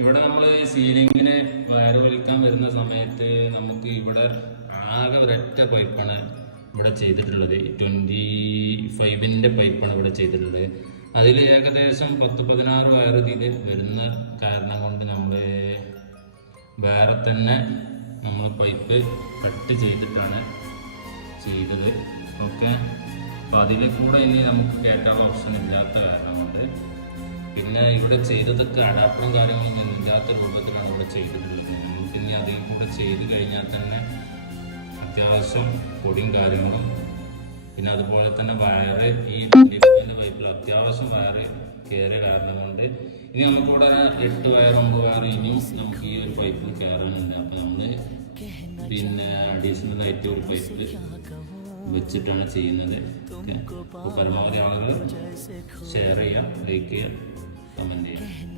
ഇവിടെ നമ്മൾ സീലിങ്ങിന് വയറ് വലിക്കാൻ വരുന്ന സമയത്ത് നമുക്ക് ഇവിടെ ആകെ ഒരൊറ്റ പൈപ്പാണ് ഇവിടെ ചെയ്തിട്ടുള്ളത്. 25-ന്റെ പൈപ്പാണ് ഇവിടെ ചെയ്തിട്ടുള്ളത്. അതിൽ ഏകദേശം 10-16 വയറ് ഇതിൽ വരുന്ന കാരണം കൊണ്ട് നമ്മൾ വേറെ തന്നെ നമ്മൾ പൈപ്പ് കട്ട് ചെയ്തിട്ടാണ് ചെയ്തത്. ഓക്കെ, അപ്പോൾ അതിൽ കൂടെ ഇനി നമുക്ക് കയറ്റാനുള്ള ഓപ്ഷൻ ഇല്ലാത്ത കാരണം കൊണ്ട് പിന്നെ ഇവിടെ ചെയ്തതൊക്കെ അഡാപ്റ്ററും കാര്യങ്ങളൊന്നും ഇല്ലാത്ത രൂപത്തിലാണ് ഇവിടെ ചെയ്തിട്ടുള്ളത്. നമുക്ക് ഇനി അതിൽ കൂടെ ചെയ്ത് കഴിഞ്ഞാൽ തന്നെ അത്യാവശ്യം പൊടിയും കാര്യങ്ങളും പിന്നെ അതുപോലെ തന്നെ വയറ് ഈ പൈപ്പിൽ അത്യാവശ്യം വയറ് കയറിയ കാരണം കൊണ്ട് ഇനി നമുക്കിവിടെ 8 വയർ 9 വയർ ഇനിയും നമുക്ക് ഈ ഒരു പൈപ്പിൽ കയറാനുണ്ട്. അപ്പോൾ നമ്മൾ പിന്നെ അഡീഷണൽ ആയിട്ട് ഒരു പൈപ്പിൽ വെച്ചിട്ടാണ് ചെയ്യുന്നത്. അപ്പോൾ പരമാവധി ആളുകൾ ഷെയർ ചെയ്യുക, ലൈക്ക് ചെയ്യുക, കമൻറ്റ് ചെയ്യുക.